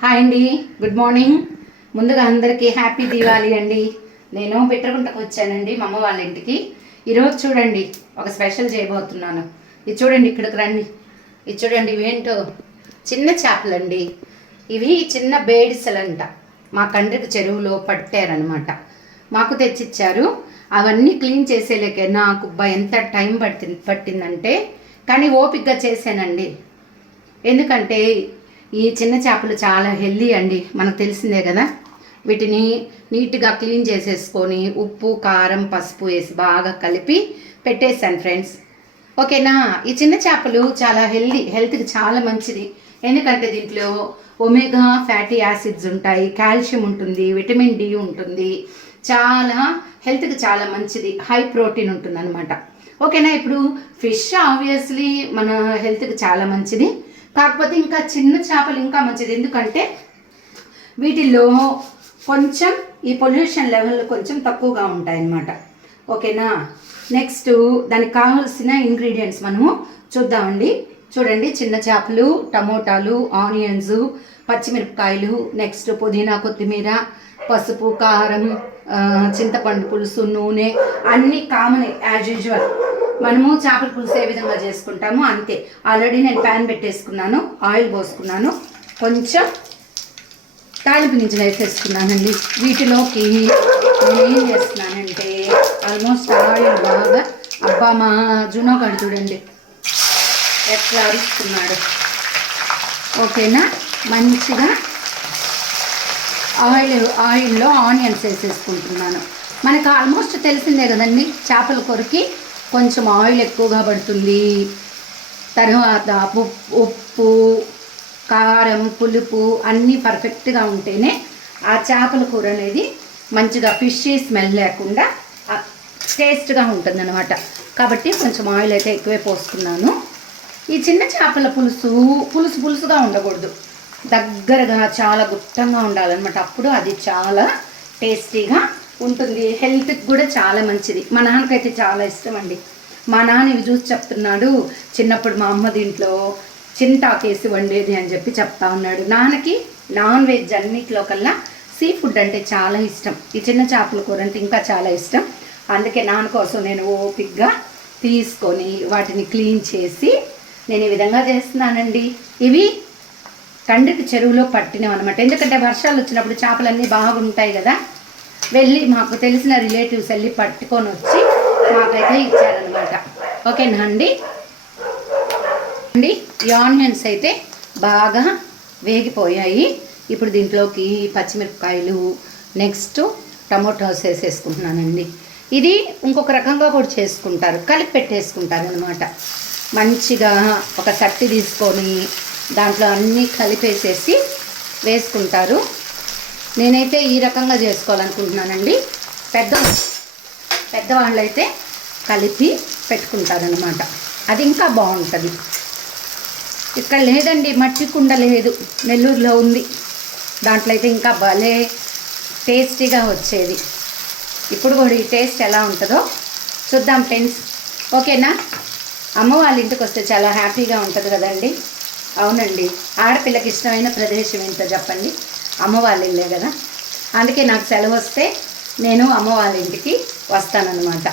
Hi అండి good morning. ముందుగా అందరికీ హ్యాపీ దివాళీ అండి. నేను బిట్రగుంటకు వచ్చానండి మా అమ్మ వాళ్ళ ఇంటికి. ఈరోజు చూడండి ఒక స్పెషల్ చేయబోతున్నాను. ఇది చూడండి ఇక్కడికి రండి. ఇది చూడండి ఇవేంటో. చిన్న చేపలండి. ఇవి చిన్న బేడిసలంట. మా కండ్రికి చెరువులో పట్టారనమాట మాకు తెచ్చిచ్చారు. అవన్నీ క్లీన్ చేసేలేకే నాకు ఎంత టైం పట్టి పట్టిందంటే కానీ ఓపిక్గా చేశానండి. ఎందుకంటే ఈ చిన్న చేపలు చాలా హెల్దీ అండి మనకు తెలిసిందే కదా. వీటిని నీట్గా క్లీన్ చేసేసుకొని ఉప్పు కారం పసుపు వేసి బాగా కలిపి పెట్టేశాను ఫ్రెండ్స్. ఓకేనా? ఈ చిన్న చేపలు చాలా హెల్దీ హెల్త్కి చాలా మంచిది. ఎందుకంటే దీంట్లో ఒమేగా ఫ్యాటీ యాసిడ్స్ ఉంటాయి కాల్షియం ఉంటుంది విటమిన్ డి ఉంటుంది. చాలా హెల్త్కి చాలా మంచిది. హై ప్రోటీన్ ఉంటుంది అనమాట ఓకేనా? ఇప్పుడు ఫిష్ ఆబ్వియస్లీ మన హెల్త్కి చాలా మంచిది. కాకపోతే ఇంకా చిన్న చేపలు ఇంకా మంచిది. ఎందుకంటే వీటిల్లో కొంచెం ఈ పొల్యూషన్ లెవెల్ కొంచెం తక్కువగా ఉంటాయన్నమాట. ఓకేనా? నెక్స్ట్ దానికి కావాల్సిన ఇంగ్రీడియంట్స్ మనము చూద్దామండి. చూడండి చిన్న చేపలు టమోటాలు ఆనియన్స్ పచ్చిమిరపకాయలు నెక్స్ట్ పుదీనా కొత్తిమీర పసుపు కారం చింతపండు పులుసు నూనె అన్నీ కామన్ యాజ్ యూజువల్ మనము చేపల పులుసు ఏ విధంగా చేసుకుంటామో అంతే. ఆల్రెడీ నేను ప్యాన్ పెట్టేసుకున్నాను ఆయిల్ పోసుకున్నాను. కొంచెం తాలింపు గింజలు వేసేసుకున్నానండి వీటిలోకి నేను ఏం చేస్తున్నానంటే ఆల్మోస్ట్ ఆయిల్ బాగా అబ్బా మా జునో గడు చూడండి. ఎట్లా అరుస్తున్నాడు. ఓకేనా? మంచిగా ఆయిల్ ఆయిల్లో ఆనియన్స్ వేసేసుకుంటున్నాను. మనకు ఆల్మోస్ట్ తెలిసిందే కదండి చేపల కొరికి కొంచెం ఆయిల్ ఎక్కువగా పడుతుంది. తర్వాత ఉప్పు కారం పులుపు అన్నీ పర్ఫెక్ట్గా ఉంటేనే ఆ చేపల కూర అనేది మంచిగా ఫిష్ స్మెల్ లేకుండా టేస్ట్గా ఉంటుంది అనమాట కాబట్టి కొంచెం ఆయిల్ అయితే ఎక్కువే పోసుకున్నాను ఈ చిన్న చేపల పులుసు పులుసు పులుసుగా ఉండకూడదు. దగ్గరగా చాలా గుట్టంగా ఉండాలన్నమాట. అప్పుడు అది చాలా టేస్టీగా ఉంటుంది. హెల్త్కి కూడా చాలా మంచిది. మా నాన్నకైతే చాలా ఇష్టం అండి మా నాన్న ఇవి చూసి చెప్తున్నాడు చిన్నప్పుడు మా అమ్మ దీంట్లో చింతాకేసి వండేది అని చెప్పి చెప్తా ఉన్నాడు. నాన్నకి నాన్ వెజ్ అన్నిటిలో కల్లా సీ ఫుడ్ అంటే చాలా ఇష్టం. ఈ చిన్న చేపల కూర అంటే ఇంకా చాలా ఇష్టం. అందుకే నాన్న కోసం నేను ఓపిక్గా తీసుకొని వాటిని క్లీన్ చేసి నేను ఈ విధంగా చేస్తున్నానండి. ఇవి తండ్రికి చెరువులో పట్టినాం అనమాట ఎందుకంటే వర్షాలు వచ్చినప్పుడు చేపలన్నీ బాగుంటాయి కదా. వెళ్ళి మాకు తెలిసిన రిలేటివ్స్ వెళ్ళి పట్టుకొని వచ్చి మాకైతే ఇచ్చారనమాట ఓకేనా అండి అండి ఈ ఆనియన్స్ అయితే బాగా వేగిపోయాయి. ఇప్పుడు దీంట్లోకి పచ్చిమిరపకాయలు నెక్స్ట్ టమోటాస్ వేసేసుకుంటున్నానండి. ఇది ఇంకొక రకంగా కూడా చేసుకుంటారు. కలిపి పెట్టేసుకుంటారు అనమాట మంచిగా ఒక సట్టి తీసుకొని దాంట్లో అన్నీ కలిపేసేసి వేసుకుంటారు. నేనైతే ఈ రకంగా చేసుకోవాలనుకుంటున్నానండి. పెద్ద పెద్దవాళ్ళు అయితే కలిపి పెట్టుకుంటారనమాట అది ఇంకా బాగుంటుంది. ఇక్కడ లేదండి మట్టి కుండ లేదు. నెల్లూరులో ఉంది. దాంట్లో అయితే ఇంకా భలే టేస్టీగా వచ్చేది. ఇప్పుడు కూడా ఈ టేస్ట్ ఎలా ఉంటుందో చూద్దాం ఫ్రెండ్స్. ఓకేనా? అమ్మ వాళ్ళ ఇంటికి వస్తే చాలా హ్యాపీగా ఉంటుంది కదండి. అవునండి. ఆడపిల్లకి ఇష్టమైన ప్రదేశం ఏంటో చెప్పండి. అమ్మవాళ్ళ ఇల్లే కదా. అందుకే నాకు సెలవు వస్తే నేను అమ్మ వాళ్ళ ఇంటికి వస్తానన్నమాట.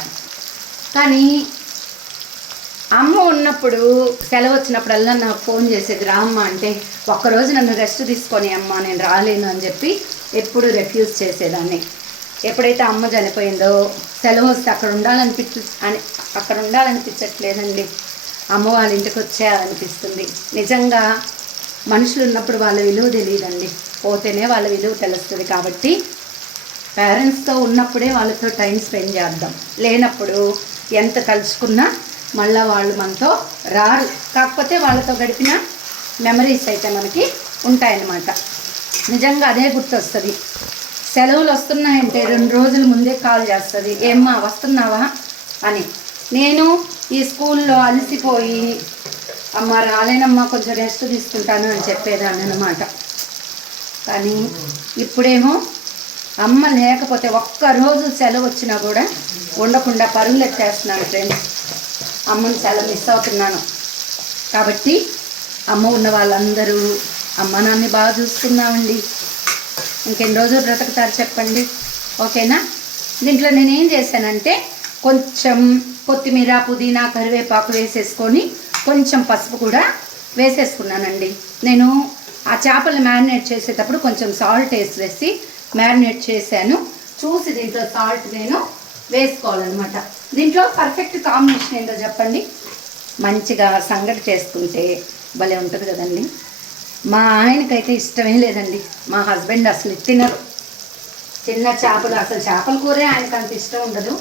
కానీ అమ్మ ఉన్నప్పుడు సెలవు వచ్చినప్పుడల్లా నాకు ఫోన్ చేసేది రామ్మ అంటే ఒక్కరోజు నన్ను రెస్ట్ తీసుకొని అమ్మ నేను రాలేను అని చెప్పి ఎప్పుడు రెఫ్యూజ్ చేసేదాన్ని. ఎప్పుడైతే అమ్మ చనిపోయిందో సెలవు వస్తే అక్కడ ఉండాలనిపించు అని అక్కడ ఉండాలనిపించట్లేదండి. అమ్మ వాళ్ళ ఇంటికి వచ్చేయాలనిపిస్తుంది. నిజంగా మనుషులు ఉన్నప్పుడు వాళ్ళ విలువ తెలియదండి. పోతేనే వాళ్ళ విలువ తెలుస్తుంది కాబట్టి పేరెంట్స్తో ఉన్నప్పుడే వాళ్ళతో టైం స్పెండ్ చేద్దాం. లేనప్పుడు ఎంత కలుసుకున్నా మళ్ళీ వాళ్ళు మనతో రారు. కాకపోతే వాళ్ళతో గడిపిన మెమరీస్ అయితే మనకి ఉంటాయన్నమాట. నిజంగా అదే గుర్తొస్తుంది. సెలవులు వస్తున్నాయంటే రెండు రోజుల ముందే కాల్ చేస్తుంది. ఏమ్మా వస్తున్నావా? అని. నేను ఈ స్కూల్లో అలసిపోయి అమ్మ రాలేనమ్మా కొంచెం రెస్ట్ తీసుకుంటాను అని చెప్పేదాన్ని అనమాట కానీ ఇప్పుడేమో అమ్మ లేకపోతే ఒక్క రోజు సెలవు వచ్చినా కూడా ఉండకుండా పరుగులు ఎత్తేస్తున్నాను ఫ్రెండ్స్. అమ్మని సెలవు మిస్ అవుతున్నాను. కాబట్టి అమ్మ ఉన్న వాళ్ళందరూ అమ్మ నాన్ని బాగా చూసుకున్నామండి ఇంకెన్ని రోజులు బ్రతకతారు చెప్పండి. ఓకేనా? దీంట్లో నేనేం చేశానంటే కొంచెం కొత్తిమీర పుదీనా కరివేపాకు వేసేసుకొని కొంచెం పసుపు కూడా వేసేసుకున్నానండి. నేను ఆ చేపలు మ్యారినేట్ చేసేటప్పుడు కొంచెం సాల్ట్ వేసేసి మ్యారినేట్ చేశాను. చూసి దీంట్లో సాల్ట్ నేను వేసుకోవాలన్నమాట. దీంట్లో పర్ఫెక్ట్ కాంబినేషన్ ఏంటో చెప్పండి? మంచిగా సంగటి చేసుకుంటే భలే ఉంటుంది కదండి. మా ఆయనకైతే ఇష్టమే లేదండి. మా హస్బెండ్ అసలు తినరు. చిన్న చేపలు అసలు చేపల కూరే ఆయనకు అంత ఇష్టం ఉండదు.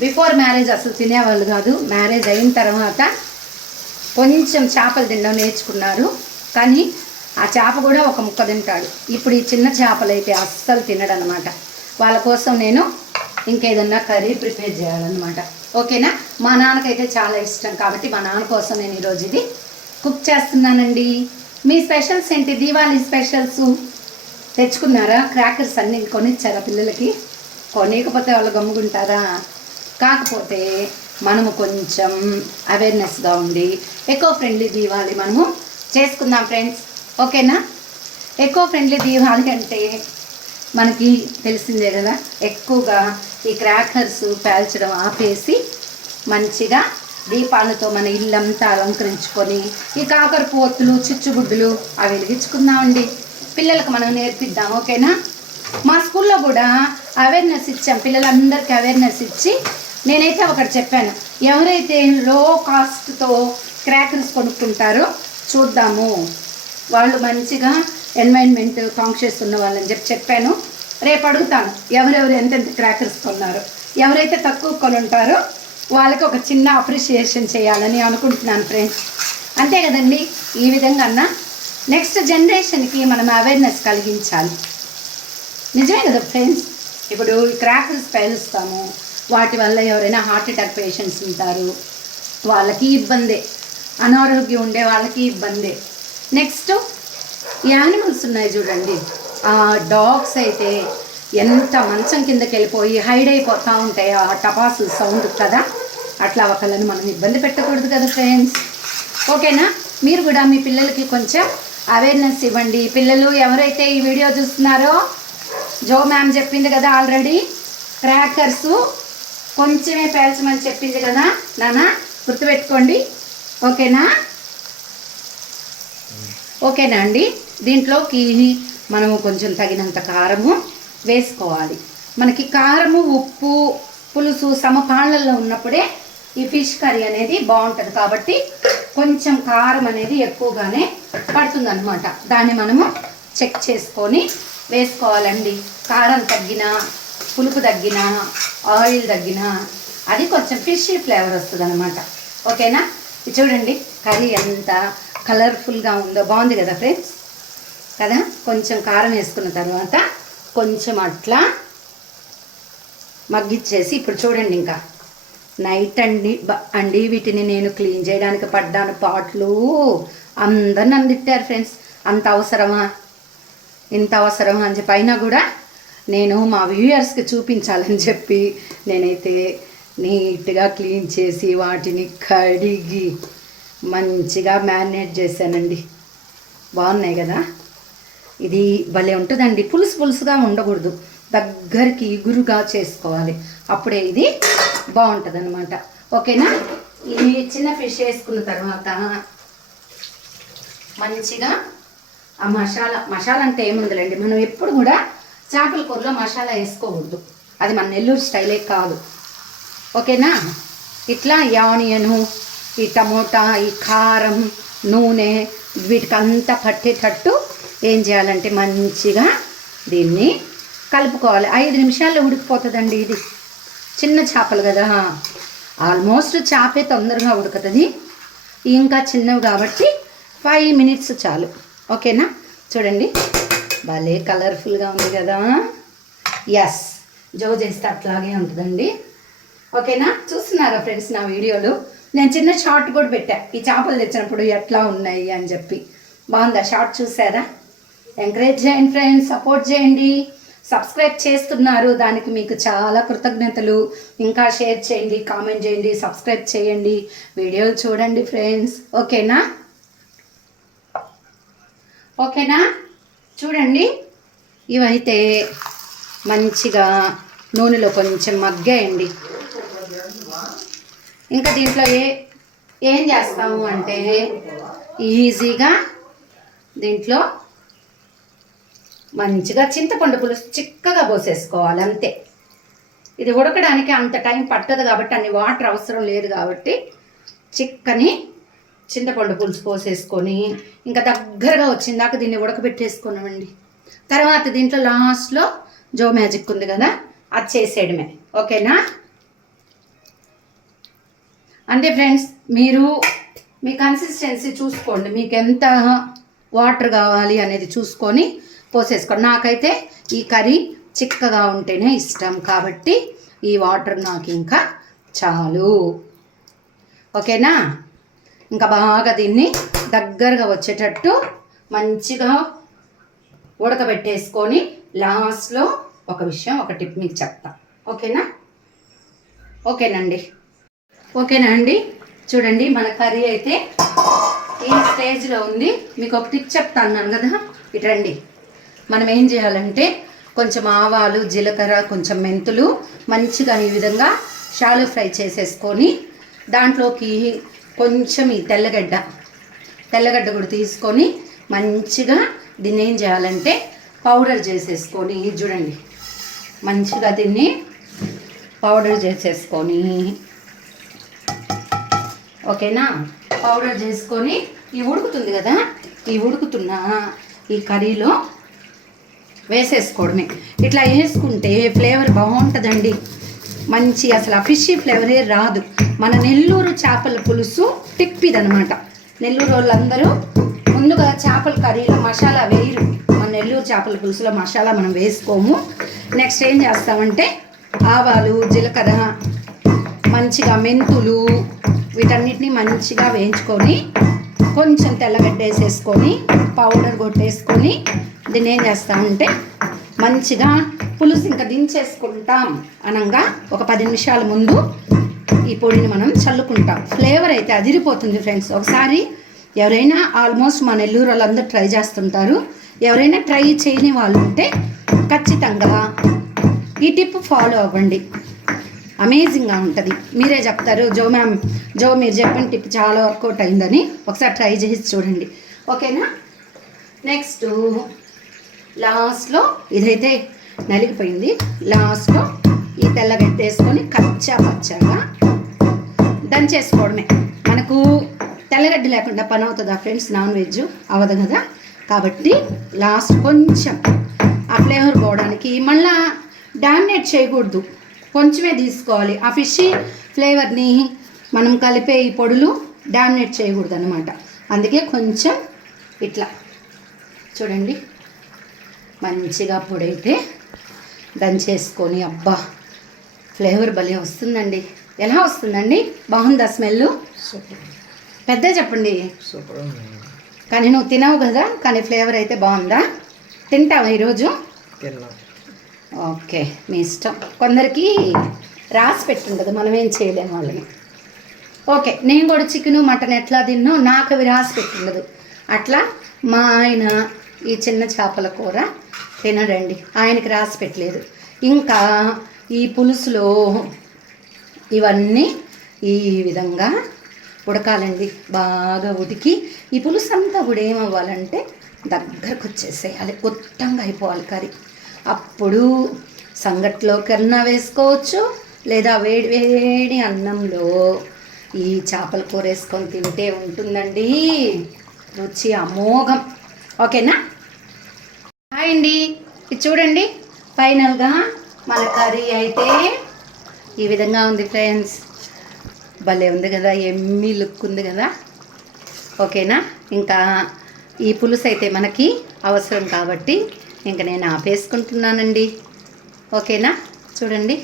బిఫోర్ మ్యారేజ్ అసలు తినేవాళ్ళు కాదు. మ్యారేజ్ అయిన తర్వాత కొంచెం చేపలు తినడం నేర్చుకున్నారు. కానీ ఆ చేప కూడా ఒక ముక్క తింటాడు. ఇప్పుడు ఈ చిన్న చేపలు అయితే అస్సలు తినడనమాట. వాళ్ళ కోసం నేను ఇంకేదన్నా కర్రీ ప్రిపేర్ చేయాలన్నమాట. ఓకేనా? మా నాన్నకైతే చాలా ఇష్టం కాబట్టి మా నాన్న కోసం నేను ఈరోజు ఇది కుక్ చేస్తున్నానండి. మీ స్పెషల్స్ ఏంటి? దీవాళీ స్పెషల్స్ తెచ్చుకున్నారా? క్రాకర్స్ అన్ని కొనిచ్చారా పిల్లలకి? కొనియకపోతే వాళ్ళు గమ్ముకుంటారా కాకపోతే మనము కొంచెం అవేర్నెస్గా ఉండి ఎకో ఫ్రెండ్లీ దీవాలి మనము చేసుకుందాం ఫ్రెండ్స్. ఓకేనా? ఎకో ఫ్రెండ్లీ దీవాలి అంటే మనకి తెలిసిందే కదా ఎక్కువగా ఈ క్రాకర్స్ పేల్చడం ఆపేసి మంచిగా దీపాలతో మన ఇల్లంతా అలంకరించుకొని ఈ కాకర పోతులు చిచ్చుబుడ్డులు అవి వెలిగించుకుందామండి. పిల్లలకు మనం నేర్పిద్దాం ఓకేనా? మా స్కూల్లో కూడా అవేర్నెస్ ఇచ్చాం పిల్లలందరికీ అవేర్నెస్ ఇచ్చి నేనైతే ఒకటి చెప్పాను. ఎవరైతే లో కాస్ట్తో క్రాకర్స్ కొనుక్కుంటారో చూద్దాము. వాళ్ళు మంచిగా ఎన్వైర్న్మెంట్ కాన్షియస్ ఉన్న వాళ్ళని చెప్పి చెప్పాను. రేపు అడుగుతాను ఎవరెవరు ఎంతెంత క్రాకర్స్ కొన్నారు. ఎవరైతే తక్కువ కొనుంటారో వాళ్ళకి ఒక చిన్న అప్రిషియేషన్ చేయాలని అనుకుంటున్నాను ఫ్రెండ్స్ అంతే కదండి? ఈ విధంగా అన్న నెక్స్ట్ జనరేషన్కి మనం అవేర్నెస్ కలిగించాలి. నిజమే కదా ఫ్రెండ్స్ ఇప్పుడు క్రాకర్స్ పేలుస్తాము. వాటి వల్ల ఎవరైనా హార్ట్ అటాక్ పేషెంట్స్ ఉంటారు. వాళ్ళకి ఇబ్బందే. అనారోగ్యం ఉండే వాళ్ళకి ఇబ్బందే. నెక్స్ట్ యానిమల్స్ ఉన్నాయి చూడండి. ఆ డాగ్స్ అయితే ఎంత మంచం కిందకి వెళ్ళిపోయి హైడ్ అయిపోతూ ఉంటాయి. ఆ టపాస్ సౌండ్ కదా. అట్లా ఒకళ్ళని మనం ఇబ్బంది పెట్టకూడదు కదా ఫ్రెండ్స్ ఓకేనా మీరు కూడా మీ పిల్లలకి కొంచెం అవేర్నెస్ ఇవ్వండి. పిల్లలు ఎవరైతే ఈ వీడియో చూస్తున్నారో జో మ్యామ్ చెప్పింది కదా ఆల్రెడీ క్రాకర్సు కొంచెమే పేల్చమని చెప్పింది కదా నాన్న గుర్తుపెట్టుకోండి. ఓకేనా? ఓకేనా అండి? దీంట్లోకి మనము కొంచెం తగినంత కారము వేసుకోవాలి. మనకి కారము ఉప్పు పులుసు సమపాళ్ళల్లో ఉన్నప్పుడే ఈ ఫిష్ కర్రీ అనేది బాగుంటుంది. కాబట్టి కొంచెం కారం అనేది ఎక్కువగానే పడుతుందన్నమాట. దాన్ని మనము చెక్ చేసుకొని వేసుకోవాలండి. కారం తగ్గినా పులుపు తగ్గినా ఆయిల్ తగ్గినా అది కొంచెం ఫిష్ ఫ్లేవర్ వస్తుంది అనమాట ఓకేనా? ఇది చూడండి కర్రీ ఎంత కలర్ఫుల్గా ఉందో. బాగుంది కదా ఫ్రెండ్స్? కదా? కొంచెం కారం వేసుకున్న తర్వాత కొంచెం అట్లా మగ్గిచ్చేసి ఇప్పుడు చూడండి ఇంకా. నైట్ అండి బ- అండి వీటిని నేను క్లీన్ చేయడానికి పడ్డాను. పాటలు అందరు నన్ను తిట్టారు ఫ్రెండ్స్. అంత అవసరమా? ఇంత అవసరమా అని చెప్పి అయినా కూడా నేను మా వ్యూయర్స్కి చూపించాలని చెప్పి నేనైతే నీట్గా క్లీన్ చేసి వాటిని కడిగి మంచిగా మ్యారినేట్ చేశానండి. బాగున్నాయి కదా? ఇది భలే ఉంటుందండి. పులుసు పులుసుగా ఉండకూడదు. దగ్గరికి ఇగురుగా చేసుకోవాలి. అప్పుడే ఇది బాగుంటుంది అనమాట ఓకేనా? ఈ చిన్న ఫిష్ వేసుకున్న తర్వాత మంచిగా ఆ మసాలా మసాలా అంటే ఏముందిలేండి? మనం ఎప్పుడు కూడా చేపల కూరలో మసాలా వేసుకోకూడదు. అది మన నెల్లూరు స్టైలే కాదు. ఓకేనా? ఇట్లా ఈ ఆనియను ఈ టమోటా ఈ కారం నూనె వీటికంతా పట్టేటట్టు ఏం చేయాలంటే మంచిగా దీన్ని కలుపుకోవాలి. ఐదు నిమిషాల్లో ఉడికిపోతుందండి ఇది. చిన్న చేపలు కదా. ఆల్మోస్ట్ చేపే తొందరగా ఉడుకుతుంది. ఇంకా చిన్నవి కాబట్టి ఫైవ్ మినిట్స్ చాలు. ఓకేనా? చూడండి. భలే కలర్ఫుల్గా ఉంది కదా. ఎస్ జో చేస్తే అట్లాగే ఉంటుందండి. ఓకేనా చూస్తున్నారా ఫ్రెండ్స్ నా వీడియోలు? నేను చిన్న షార్ట్ కూడా పెట్టా. ఈ చేపలు తెచ్చినప్పుడు ఎట్లా ఉన్నాయి అని చెప్పి. బాగుందా? షార్ట్ చూసారా? ఎంకరేజ్ చేయండి ఫ్రెండ్స్ సపోర్ట్ చేయండి. సబ్స్క్రైబ్ చేస్తున్నారు. దానికి మీకు చాలా కృతజ్ఞతలు. ఇంకా షేర్ చేయండి కామెంట్ చేయండి సబ్స్క్రైబ్ చేయండి. వీడియోలు చూడండి ఫ్రెండ్స్ ఓకేనా ఓకేనా చూడండి. ఇవైతే మంచిగా నూనెలో కొంచెం మగ్గాయండి. ఇంకా దీంట్లో ఏ ఏం చేస్తాము అంటే ఈజీగా దీంట్లో మంచిగా చింతపండు పులుసు చిక్కగా పోసేసుకోవాలి అంతే. ఇది ఉడకడానికి అంత టైం పట్టదు కాబట్టి అన్ని వాటర్ అవసరం లేదు కాబట్టి చిక్కని చింతపండు పులుసు పోసేసుకొని ఇంకా దగ్గరగా వచ్చిందాక దీన్ని ఉడకబెట్టేసుకున్నామండి. తర్వాత దీంట్లో లాస్ట్లో జో మ్యాజిక్ ఉంది కదా అది చేసేయడమే. ఓకేనా? అంటే ఫ్రెండ్స్ మీరు మీ కన్సిస్టెన్సీ చూసుకోండి. మీకు ఎంత వాటర్ కావాలి అనేది చూసుకొని పోసేసుకోండి నాకైతే ఈ కర్రీ చిక్కగా ఉంటేనే ఇష్టం కాబట్టి ఈ వాటర్ నాకు ఇంకా చాలు. ఓకేనా? ఇంకా బాగా దీన్ని దగ్గరగా వచ్చేటట్టు మంచిగా ఉడకబెట్టేసుకొని లాస్ట్లో ఒక విషయం ఒక టిప్ మీకు చెప్తా. ఓకేనా? ఓకేనండి. ఓకేనా అండి? చూడండి మన కర్రీ అయితే ఈ స్టేజ్లో ఉంది. మీకు ఒక టిప్ చెప్తా అన్నాను కదా? ఇటు రండి. మనం ఏం చేయాలంటే కొంచెం ఆవాలు జీలకర్ర కొంచెం మెంతులు మంచిగా ఈ విధంగా షాలు ఫ్రై చేసేసుకొని దాంట్లోకి కొంచెం ఈ తెల్లగడ్డ తెల్లగడ్డ కూడా తీసుకొని మంచిగా దీన్ని ఏం చేయాలంటే పౌడర్ చేసేసుకొని చూడండి మంచిగా దీన్ని పౌడర్ చేసేసుకొని ఓకేనా? పౌడర్ చేసుకొని ఈ ఉడుకుతుంది కదా ఈ ఉడుకుతున్న ఈ కర్రీలో వేసేసుకోవడమే. ఇట్లా వేసుకుంటే ఫ్లేవర్ బాగుంటుందండి. మంచి అసలు ఆ ఫిష్ ఫ్లేవరే రాదు. మన నెల్లూరు చేపల పులుసు టిప్పిదనమాట నెల్లూరు వాళ్ళందరూ ముందుగా చేపల కర్రీలో మసాలా వేయరు. మన నెల్లూరు చేపల పులుసులో మసాలా మనం వేసుకోము. నెక్స్ట్ ఏం చేస్తామంటే ఆవాలు జీలకర్ర మంచిగా మెంతులు వీటన్నిటిని మంచిగా వేయించుకొని కొంచెం తెల్లగడ్డ వేసేసుకొని పౌడర్ కొట్టేసుకొని దీన్ని ఏం చేస్తామంటే మంచిగా పులుసు ఇంకా దించేసుకుంటాం. అనగా ఒక పది నిమిషాల ముందు ఈ పొడిని మనం చల్లుకుంటాం. ఫ్లేవర్ అయితే అదిరిపోతుంది ఫ్రెండ్స్. ఒకసారి ఎవరైనా ఆల్మోస్ట్ మా నెల్లూరు వాళ్ళందరూ ట్రై చేస్తుంటారు. ఎవరైనా ట్రై చేయని వాళ్ళు ఉంటే ఖచ్చితంగా ఈ టిప్ ఫాలో అవ్వండి. అమేజింగ్గా ఉంటుంది. మీరే చెప్తారు జో మ్యామ్ జో మీరు చెప్పిన టిప్ చాలా వర్కౌట్ అయిందని. ఒకసారి ట్రై చేసి చూడండి. ఓకేనా? నెక్స్ట్ లాస్ట్లో ఇదైతే నలిగిపోయింది. లాస్ట్లో ఈ తెల్లగడ్డ వేసుకొని కచ్చా పచ్చగా దంచేసుకోవడమే మనకు తెల్లగడ్డ లేకుండా పని అవుతుందా ఫ్రెండ్స్ నాన్ వెజ్ అవ్వదు కదా? కాబట్టి లాస్ట్ కొంచెం ఆ ఫ్లేవర్ పోవడానికి మళ్ళా డామినేట్ చేయకూడదు. కొంచెమే తీసుకోవాలి. ఆ ఫిష్ ఫ్లేవర్ని మనం కలిపే ఈ పొడులు డామినేట్ చేయకూడదు అనమాట అందుకే కొంచెం ఇట్లా. చూడండి. మంచిగా పొడైతే దంచేసుకొని అబ్బా ఫ్లేవర్ భలే వస్తుందండి. ఎలా వస్తుందండి? బాగుందా స్మెల్ పెద్ద చెప్పండి. కానీ నువ్వు తినవు కదా కానీ ఫ్లేవర్ అయితే బాగుందా? తింటావా ఈరోజు? ఓకే మీ ఇష్టం. కొందరికి రాసి పెట్టుండదు మనం ఏం చేయలేము వాళ్ళని ఓకే నేను కూడా చికెన్ మటన్ ఎట్లా తిన్నో నాకు అవి రాసి పెట్టుండదు. అట్లా మా ఆయన ఈ చిన్న చేపల కూర తినడండి. ఆయనకి రాసి పెట్టలేదు. ఇంకా ఈ పులుసులో ఇవన్నీ ఈ విధంగా ఉడకాలండి. బాగా ఉడికి ఈ పులుసు అంతా కూడా ఏమవ్వాలంటే దగ్గరకు వచ్చేసేయాలి కొత్తంగా అయిపోవాలి కర్రీ. అప్పుడు సంగట్లో కన్నా వేసుకోవచ్చు లేదా వేడి వేడి అన్నంలో ఈ చేపల కూర వేసుకొని తింటే ఉంటుందండి. రుచి అమోఘం. ఓకేనా? హాయ్ అండి. ఇది చూడండి. ఫైనల్గా మన కర్రీ అయితే ఈ విధంగా ఉంది ఫ్రెండ్స్. భలే ఉంది కదా ఎమ్మి లుక్ ఉంది కదా. ఓకేనా? ఇంకా ఈ పులుసు అయితే మనకి అవసరం కాబట్టి ఇంకా నేను ఆపేసుకుంటున్నానండి. ఓకేనా? చూడండి.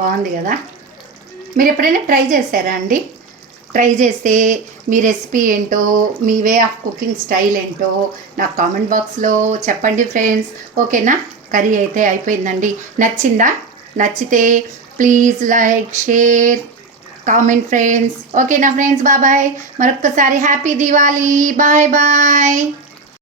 బాగుంది కదా. మీరు ఎప్పుడైనా ట్రై చేశారా అండి? ట్రై చేస్తే మీ రెసిపీ ఏంటో మీ వే ఆఫ్ కుకింగ్ స్టైల్ ఏంటో నాకు కామెంట్ బాక్స్లో చెప్పండి ఫ్రెండ్స్. ఓకేనా? కర్రీ అయితే అయిపోయిందండి. నచ్చిందా? నచ్చితే please like share comment friends. ఓకేనా ఫ్రెండ్స్? బాబాయ్ మరొక్కసారి హ్యాపీ దివాళీ. Bye bye.